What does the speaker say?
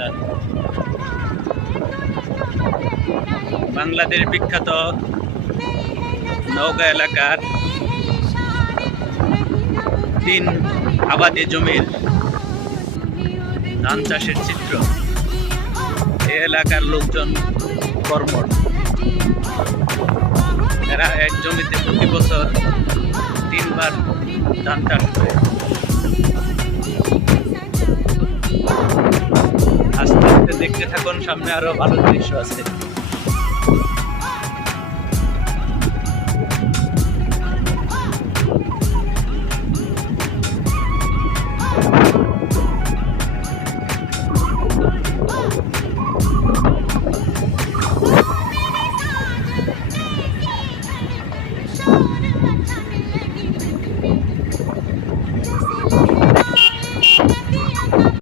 বাজার। বাংলাদেশ বিখ্যাত নওগাঁ এলাকার 3 আবাদি জমির ধান চাষের চিত্র। এই এলাকার লোকজন কর্মঠ। এরা এক জমিতে প্রতি বছর 3 বার ধান চাষ করে। আস্তে আস্তে দেখতে থাকুন, সামনে আরো ভালো দৃশ্য আছে।